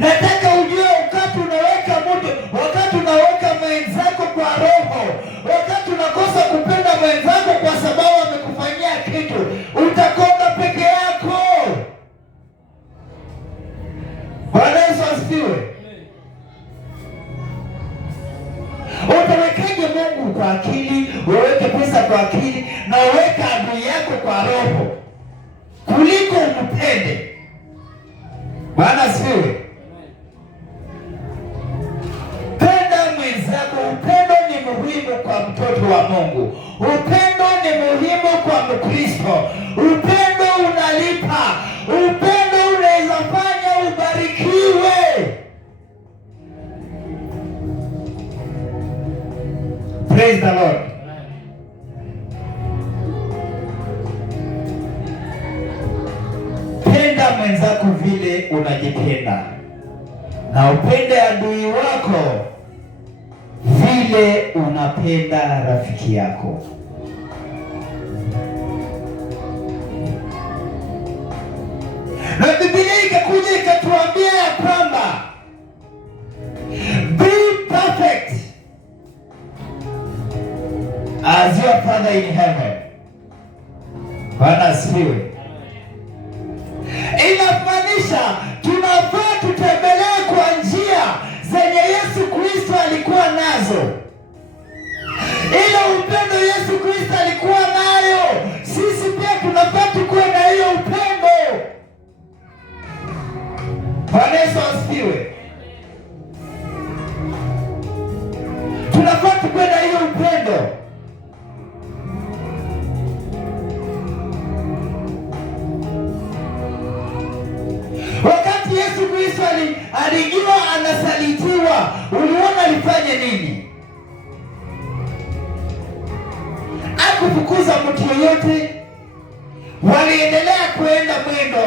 Nataka ujue wakati unaweka mtu, wakati unaweka mwenzako kwa roho, wakati unakosa kupenda mwenzako kwa sababu amekufanyia kitu, utakonda peke yako. Bwana Yesu asifiwe. Utawekaje Mungu kwa akili, uweke pesa kwa akili, na uweke adui yako kwa roho kuliko umpende? Bwana asifiwe. Penda mwenzako. Upendo ni muhimu kwa mtoto wa Mungu. Upendo ni muhimu kwa Mkristo. Upendo unalipa. Upendo unaweza fanya ubarikiwe. Praise the Lord. Penda mwenzako vile unajipenda, na upende adui wako vile unapenda rafiki yako. Na Biblia ikakuja ikatuambia ya kwamba be perfect as your Father in heaven. Bwana asifiwe. Inamaanisha tunafaa tutembelee kwa njia zenye Yesu Kristo alikuwa nazo. Ile upendo Yesu Kristo alikuwa nayo, sisi pia tunafaa tukuwe na hiyo upendo. Bwana Yesu asifiwe. Tunafaa tukuwe na hiyo upendo. Wakati Yesu Kristo alijua anasalitiwa, uliona alifanya nini? Hakufukuza mtu yoyote, waliendelea kuenda mwendo.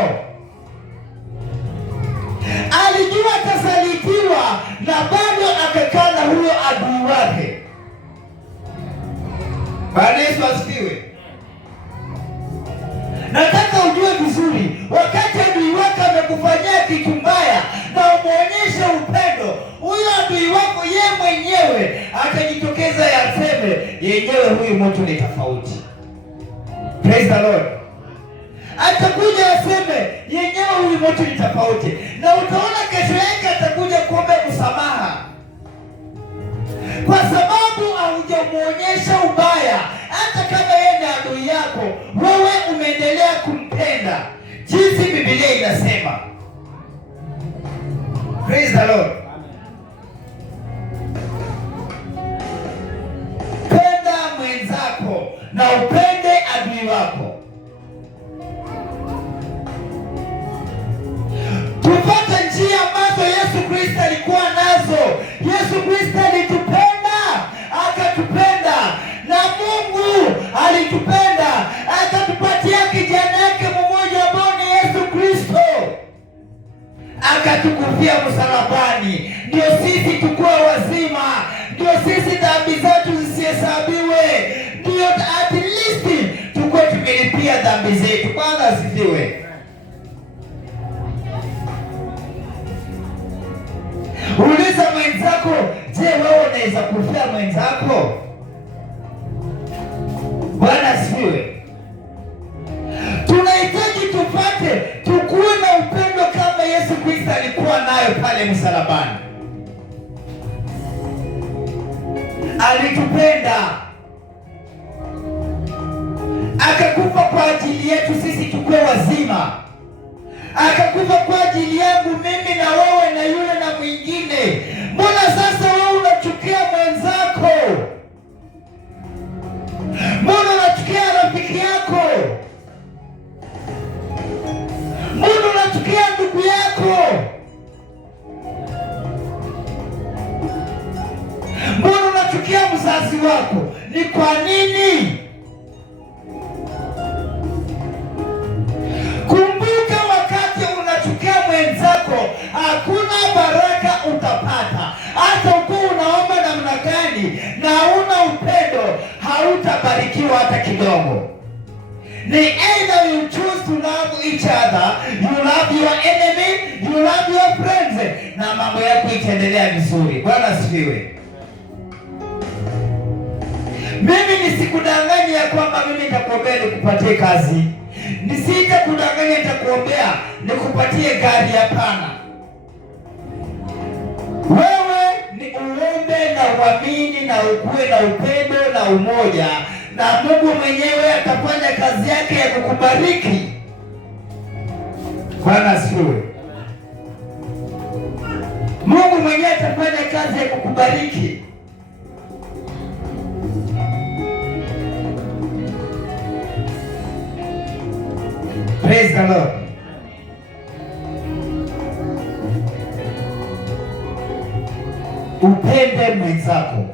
Alijua atasalitiwa na bado akakaa na huyo adui wake. Bwana Yesu asifiwe. Nataka ujue vizuri, wakati adui wako amekufanyia kitu mbaya na umuonyeshe upendo, huyo adui wako yeye mwenyewe atajitokeza yaseme, yenyewe huyu mtu ni tofauti. Praise the Lord. Atakuja aseme, yenyewe huyu mtu ni tofauti, na utaona kesho yake atakuja kuomba msamaha, kwa sababu haujamuonyesha ubaya. Hata kama yeye ni adui yako, wewe umeendelea kumpenda jinsi Biblia inasema. Praise the Lord. Penda mwenzako na upende adui wako. Tupate njia ambazo Yesu Kristo alikuwa nazo. Yesu Kristo alitupenda, akatupenda, na Mungu alitupenda, akatupatia kijana yake mmoja ambao ni Yesu Kristo, akatukufia msalabani ndio sisi tukue wazima, ndio sisi dhambi zetu zisihesabiwe, ndio at least tukue tumelipia dhambi zetu. Bwana asifiwe. Uliza mwenzako, je, wewe unaweza kufia mwenzako? Bwana asifiwe. Tunahitaji tupate, tukuwe na upendo kama Yesu Kristo alikuwa nayo pale msalabani. Alitupenda, akakufa kwa ajili yetu sisi tukuwe wazima, akakufa kwa ajili yangu mimi na wewe na yule na mwingine. Mbona sasa wewe unachukia mwenzako? Mbona unachukia rafiki yako? Mbona unachukia ndugu yako? Mbona unachukia mzazi wako? Ni kwa nini? Kumbuka, wakati unachukia mwenzako hakuna baraka utapata. Hata uko unaomba namna gani na una upendo, hautabarikiwa hata kidogo. Ni either you choose to love each other, you love your enemy, you love your friends. na mambo yako itaendelea vizuri. Bwana asifiwe. Mimi nisikudanganye ya kwamba mimi nitakuombea nikupatie kazi. Nisije kudanganya nitakuombea nikupatie gari. Hapana. Wewe ni uombe na uamini na ukuwe na upendo na umoja, na Mungu mwenyewe atafanya kazi yake ya kukubariki. Bwana asifiwe. Mungu mwenyewe atafanya kazi ya kukubariki. Praise the Lord. Upende mwenzako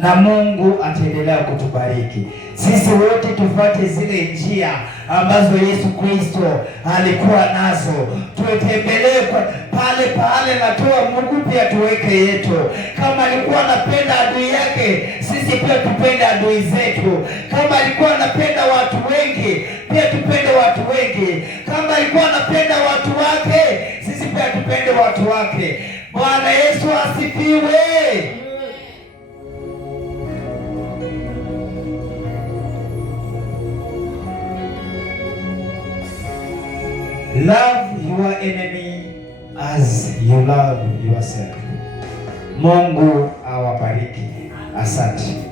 na Mungu ataendelea kutubariki. Sisi wote tufuate zile njia ambazo Yesu Kristo alikuwa nazo. Tutembelee pale na toa Mungu pia tuweke yetu. Kama alikuwa anapenda adui yake, sisi pia tupende adui zetu. Kama alikuwa anapenda watu wengi, pia tupende watu wengi. Kama alikuwa anapenda watu wake, sisi pia tupende watu wake. Bwana Yesu asifiwe. Love your enemy as you love yourself. Mungu awabariki. Asante.